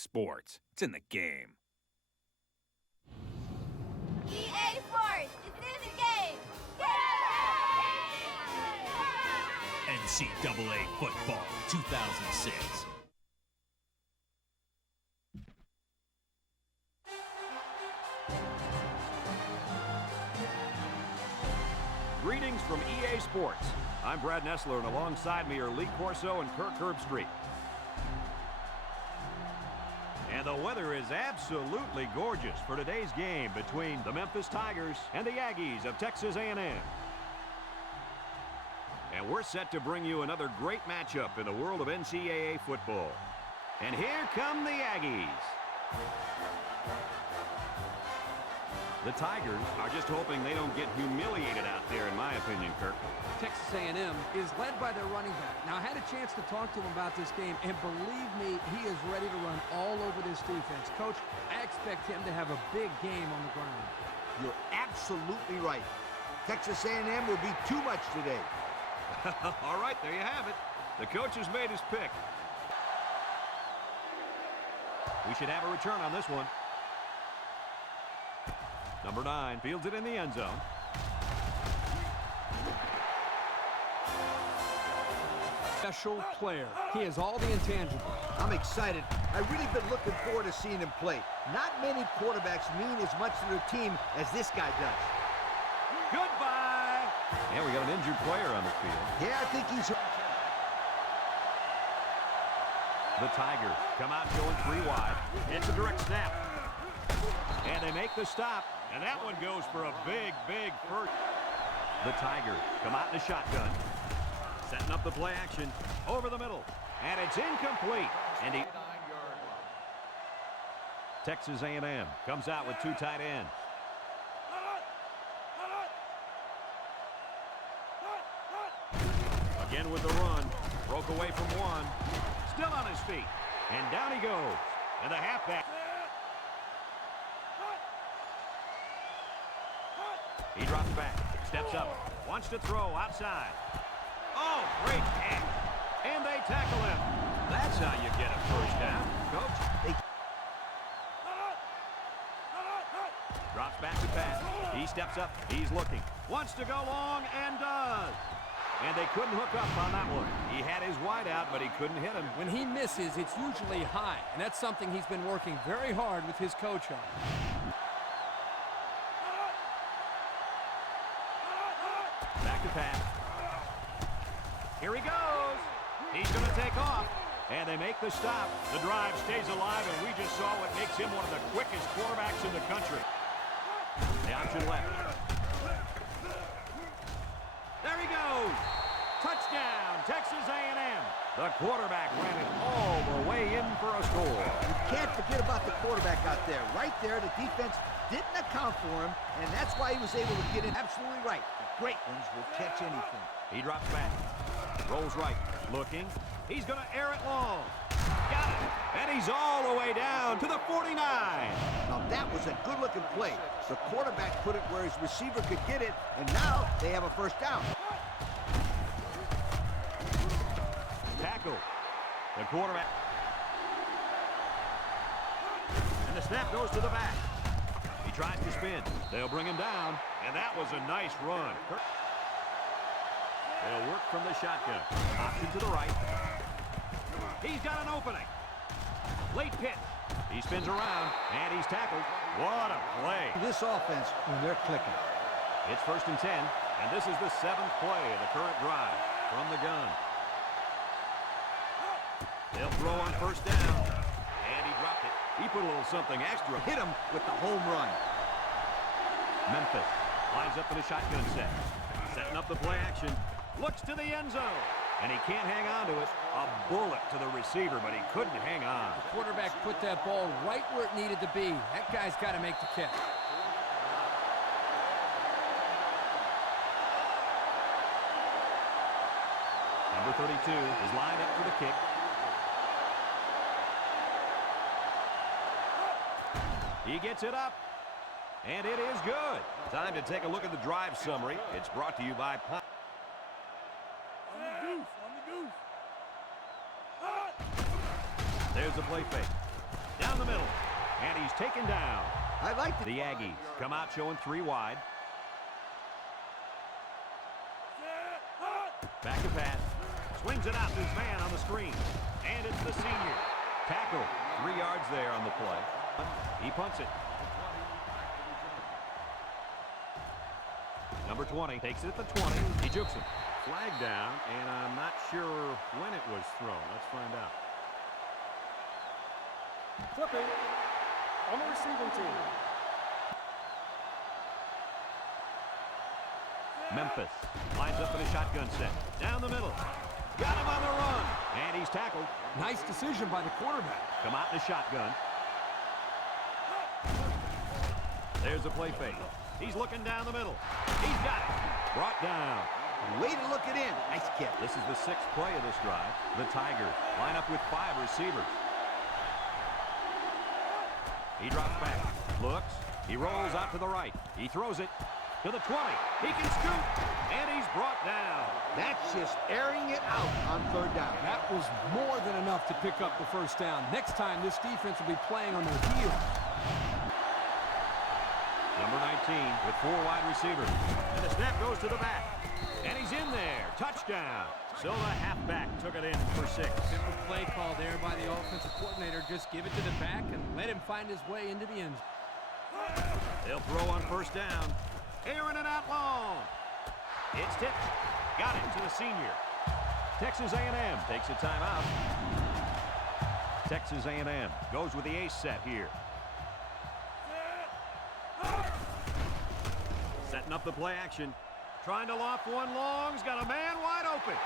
Sports. It's in the game. EA Sports, it's in the game! NCAA Football 2006. Greetings from EA Sports. I'm Brad Nessler, and alongside me are Lee Corso and Kirk Herbstreit. And the weather is absolutely gorgeous for today's game between the Memphis Tigers and the Aggies of Texas A&M. And we're set to bring you another great matchup in the world of NCAA football. And here come the Aggies. The Tigers are just hoping they don't get humiliated out there, in my opinion, Kirk. Texas A&M is led by their running back. Now, I had a chance to talk to him about this game, and believe me, he is ready to run all over this defense. Coach, I expect him to have a big game on the ground. You're absolutely right. Texas A&M will be too much today. All right, there you have it. The coach has made his pick. We should have a return on this one. Number 9 fields it in the end zone. Special player. He has all the intangibles. I'm excited. I've really been looking forward to seeing him play. Not many quarterbacks mean as much to their team as this guy does. Goodbye! And we got an injured player on the field. Yeah, I think he's... The Tigers come out going 3 wide. It's a direct snap. And they make the stop. And that one goes for a big, big first. The Tigers come out in the shotgun. Setting up the play action over the middle. And it's incomplete. And he... Texas A&M comes out with 2 tight ends. Again with the run. Broke away from one. Still on his feet. And down he goes. And the halfback... He drops back, steps up, wants to throw outside. Oh, great catch. And they tackle him. That's how you get a first down, Coach. Drops back to pass. He steps up, he's looking. Wants to go long and does. And they couldn't hook up on that one. He had his wide out, but he couldn't hit him. When he misses, it's usually high, and that's something he's been working very hard with his coach on. Pass. Here he goes. He's going to take off. And they make the stop. The drive stays alive, and we just saw what makes him one of the quickest quarterbacks in the country. The option left. There he goes. Touchdown, Texas A&M. The quarterback ran it all the way in for a score. You can't forget about the quarterback out there. Right there, the defense didn't account for him, and that's why he was able to get in. Absolutely right. Great ones will catch anything. He drops back, rolls right, looking. He's going to air it long. Got it. And he's all the way down to the 49. Now that was a good-looking play. The quarterback put it where his receiver could get it, and now they have a first down. Tackle. The quarterback. And the snap goes to the back. He tries to spin. They'll bring him down, and that was a nice run. They'll work from the shotgun. Option to the right. He's got an opening. Late pitch. He spins around, and he's tackled. What a play. This offense, when they're clicking. It's 1st and 10, and this is the 7th play of the current drive from the gun. They'll throw on first down, and he dropped it. He put a little something extra. Hit him with the home run. Memphis lines up in a shotgun set. Setting up the play action. Looks to the end zone. And he can't hang on to it. A bullet to the receiver, but he couldn't hang on. The quarterback put that ball right where it needed to be. That guy's got to make the catch. Number 32 is lined up for the kick. He gets it up, and it is good. Time to take a look at the drive summary. It's brought to you by Pop. There's a play fake. down the middle. And he's taken down. I like The Aggies come out showing 3 wide. Back to pass. Swings it out to his man on the screen. And it's the senior. Tackle. 3 yards there on the play. He punts it. Number 20 takes it at the 20. He jukes him. Flag down, and I'm not sure when it was thrown. Let's find out. Flipping on the receiving team. Memphis lines up in a shotgun set. Down the middle. Got him on the run. And he's tackled. Nice decision by the quarterback. Come out in the shotgun. There's the play fake. He's looking down the middle. He's got it. Brought down. Way to look it in. Nice kick. This is the 6th play of this drive. The Tigers line up with 5 receivers. He drops back. Looks. He rolls out to the right. He throws it to the 20. He can scoot. And he's brought down. That's just airing it out on 3rd down. That was more than enough to pick up the 1st down. Next time, this defense will be playing on their heels. Number 19 with 4 wide receivers. And the snap goes to the back. And he's in there. Touchdown. So the halfback took it in for 6. Simple play call there by the offensive coordinator. Just give it to the back and let him find his way into the end zone. They'll throw on 1st down. Airing it out long. It's tipped. Got it to the senior. Texas A&M takes a timeout. Texas A&M goes with the ace set here. Setting up the play action. Trying to loft one long. He's got a man wide open.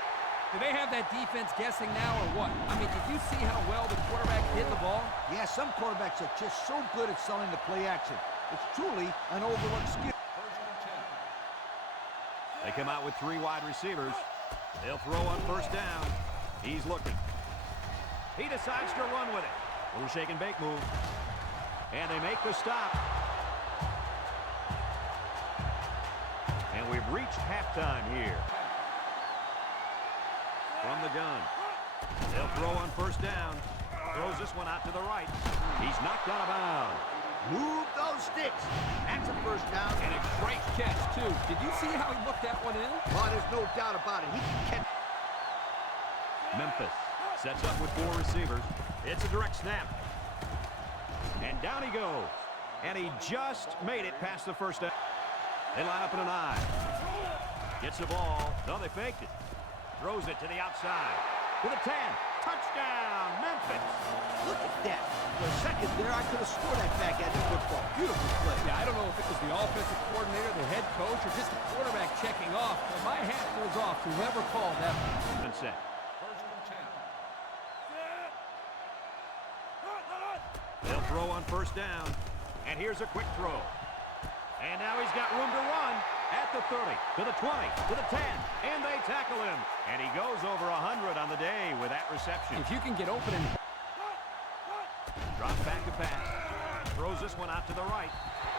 Do they have that defense guessing now or what? I mean, did you see how well the quarterback hit the ball? Yeah, some quarterbacks are just so good at selling the play action. It's truly an overlooked skill. They come out with 3 wide receivers. They'll throw on 1st down. He's looking. He decides to run with it. Little shake and bake move. And they make the stop. And we've reached halftime here. From the gun. They'll throw on 1st down. Throws this one out to the right. He's knocked out of bounds. Move those sticks. That's a 1st down. And a great catch, too. Did you see how he looked that one in? Oh, there's no doubt about it. He can catch. Memphis sets up with 4 receivers. It's a direct snap. And down he goes. And he just made it past the 1st down. They line up in an I. Gets the ball. No, they faked it. Throws it to the outside. To the 10. Touchdown, Memphis. Look at that. For a second there, I could have scored that back at the football. Beautiful play. Yeah, I don't know if it was the offensive coordinator, the head coach, or just the quarterback checking off. But my hat goes off to whoever called that one. Set. They'll throw on 1st down. And here's a quick throw. And now he's got room to run at the 30, to the 20, to the 10, and they tackle him. And he goes over 100 on the day with that reception. If you can get open and Drops back to pass. Throws this one out to the right.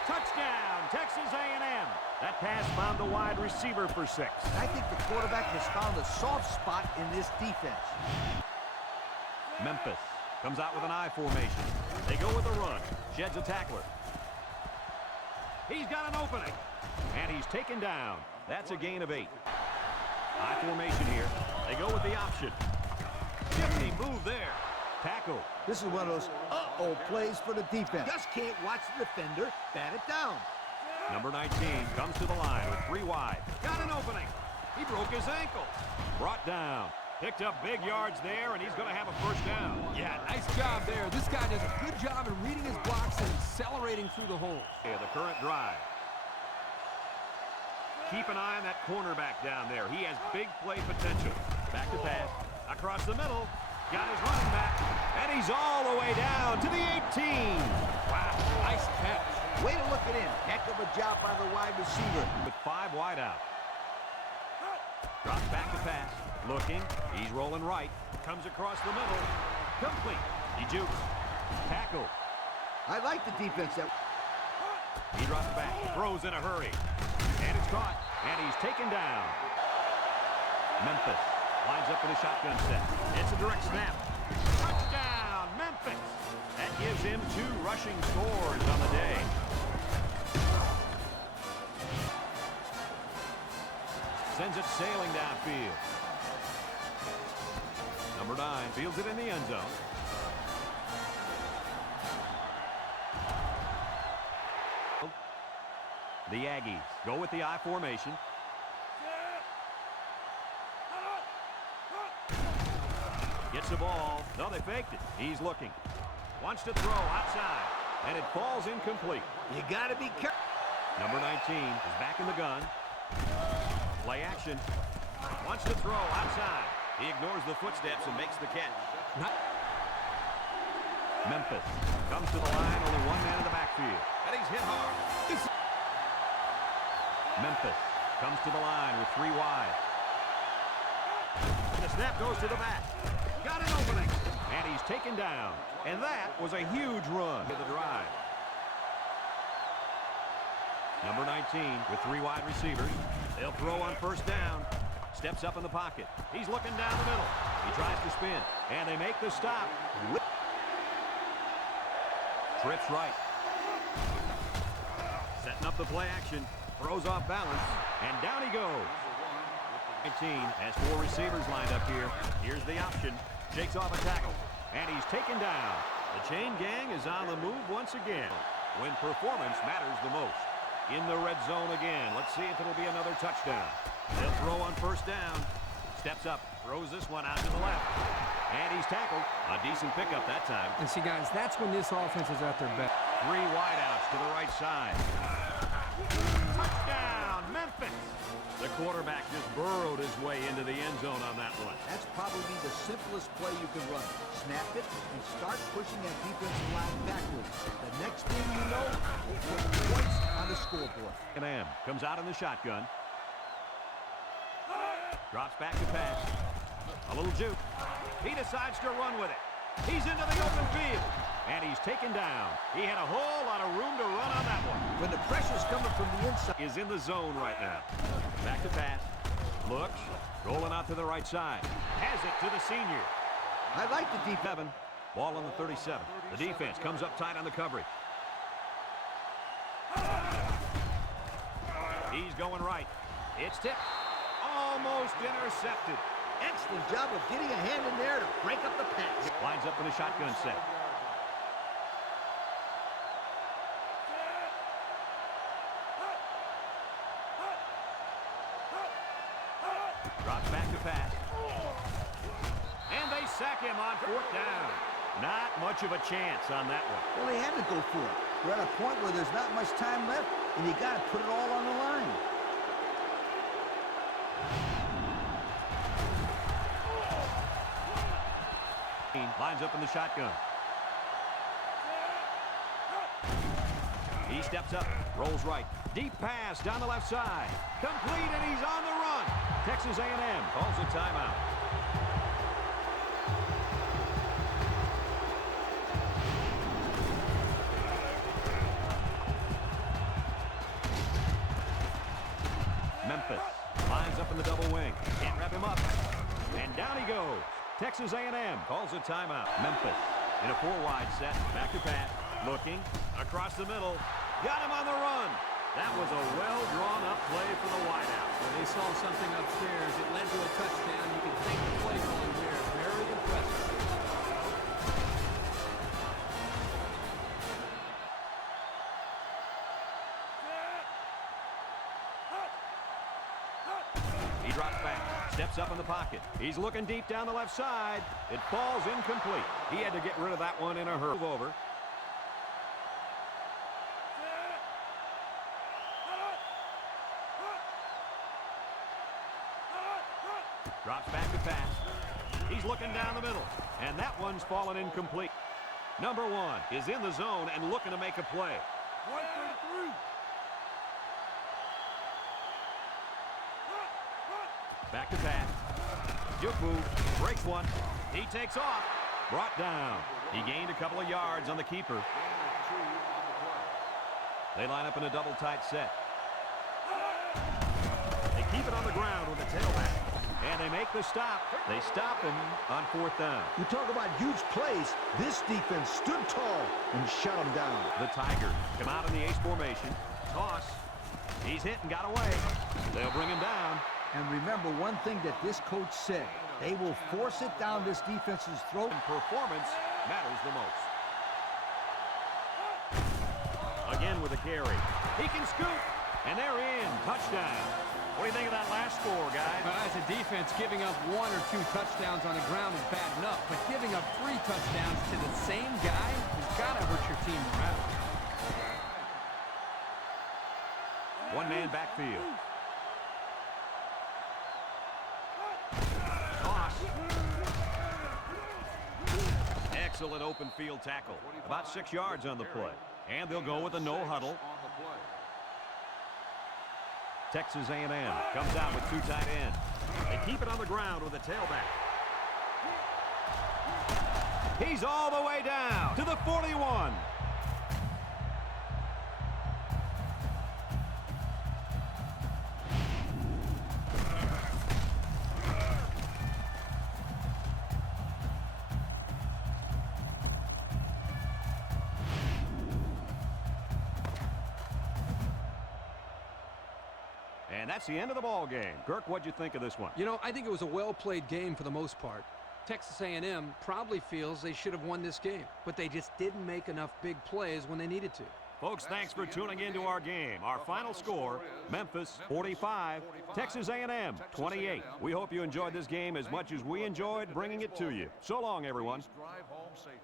Touchdown, Texas A&M. That pass found the wide receiver for 6. I think the quarterback has found a soft spot in this defense. Memphis comes out with an I formation. They go with a run. Sheds a tackler. He's got an opening. And he's taken down. That's a gain of 8. I formation here. They go with the option. Shifty move there. Tackle. This is one of those uh-oh plays for the defense. Just can't watch the defender bat it down. Number 19 comes to the line with 3 wide. Got an opening. He broke his ankle. Brought down. Picked up big yards there, and he's going to have a 1st down. yeah, nice job there. This guy does a good job in reading his blocks and accelerating through the holes. Yeah, the current drive. Keep an eye on that cornerback down there. He has big play potential. Back to pass. Across the middle. Got his running back. And he's all the way down to the 18. Wow, nice catch. Way to look it in. Heck of a job by the wide receiver. With 5 wide out. Drops back to pass. Looking. He's rolling right. Comes across the middle. Complete. He jukes. Tackle. I like the defense. He drops back. Throws in a hurry. And it's caught. And he's taken down. Memphis lines up in a shotgun set. It's a direct snap. Touchdown, Memphis. That gives him 2 rushing scores on the day. Sends it sailing downfield. Number 9 fields it in the end zone. The Aggies go with the I formation. Gets the ball. No, they faked it. He's looking. Wants to throw outside. And it falls incomplete. You got to be careful. Number 19 is back in the gun. Play action. Wants to throw outside. He ignores the footsteps and makes the catch. Memphis comes to the line. Only one man in the backfield. And he's hit hard. Memphis comes to the line with 3 wide. And the snap goes to the back. Got an opening. And he's taken down. And that was a huge run to the drive. Number 19 with 3 wide receivers. They'll throw on first down. Steps up in the pocket. He's looking down the middle. He tries to spin. And they make the stop. Trips right. Setting up the play action. Throws off balance. And down he goes. 19 has 4 receivers lined up here. Here's the option. Shakes off a tackle. And he's taken down. The chain gang is on the move once again. When performance matters the most. In the red zone again. Let's see if it'll be another touchdown. They'll throw on first down. Steps up. Throws this one out to the left. And he's tackled. A decent pickup that time. And see, guys, that's when this offense is at their best. 3 wideouts to the right side. Touchdown, Memphis. The quarterback just burrowed his way into the end zone on that one. That's probably the simplest play you can run. Snap it and start pushing that defensive line backwards. The next thing you know, we'll put points on the scoreboard. A&M comes out in the shotgun. Drops back to pass. A little juke. He decides to run with it. He's into the open field. And he's taken down. He had a whole lot of room to run on that one. When the pressure's coming from the inside. Is in the zone right now. Back to pass. Looks. Rolling out to the right side. Has it to the senior. I like the deep. Evan. Ball on the 37. The defense comes up tight on the coverage. He's going right. It's tipped. Almost intercepted. Excellent job of getting a hand in there to break up the pass. Lines up in a shotgun set. Drops back to pass. And they sack him on 4th down. Not much of a chance on that one. Well, they had to go for it. We're at a point where there's not much time left, and you got to put it all on the line. Lines up in the shotgun. He steps up, rolls right. Deep pass down the left side. Complete, and he's on the run. Texas A&M calls a timeout. Memphis lines up in the double wing. Can't wrap him up. And down he goes. Texas A&M calls a timeout. Memphis in a 4-wide set. Back to pass. Looking. Across the middle. Got him on the run. That was a well-drawn-up play for the wideout. When they saw something upstairs, it led to a touchdown. You can thank the play calling there. Very impressive. He drops back. Steps up in the pocket. He's looking deep down the left side. It falls incomplete. He had to get rid of that one in a hurry. Move over. Drops back to pass. He's looking down the middle. And that one's fallen incomplete. Number 1 is in the zone and looking to make a play. 133. Back to pass. Juke move. Breaks one. He takes off. Brought down. He gained a couple of yards on the keeper. They line up in a double tight set. They keep it on the ground with the tailback. And And they make the stop. They stop him on 4th down. You talk about huge plays. This defense stood tall and shut them down. The Tigers come out in the ace formation. Toss. He's hit and got away. They'll bring him down. And remember one thing that this coach said. They will force it down this defense's throat. And performance matters the most. Again with a carry. He can scoop. And they're in. Touchdown. What do you think of that last score, guys? Well, as a defense, giving up 1 or 2 touchdowns on the ground is bad enough, but giving up 3 touchdowns to the same guy has got to hurt your team morale. One man backfield. Toss. Excellent open field tackle. About 6 yards on the play. And they'll go with a no huddle. Texas A&M comes out with 2 tight ends. They keep it on the ground with a tailback. He's all the way down to the 41. And that's the end of the ball game. Kirk, what'd you think of this one? You know, I think it was a well-played game for the most part. Texas A&M probably feels they should have won this game, but they just didn't make enough big plays when they needed to. Folks, thanks for tuning into our game. Our final score, Memphis 45, Texas A&M 28. We hope you enjoyed this game as much as we enjoyed bringing it to you. So long, everyone. Drive home safely.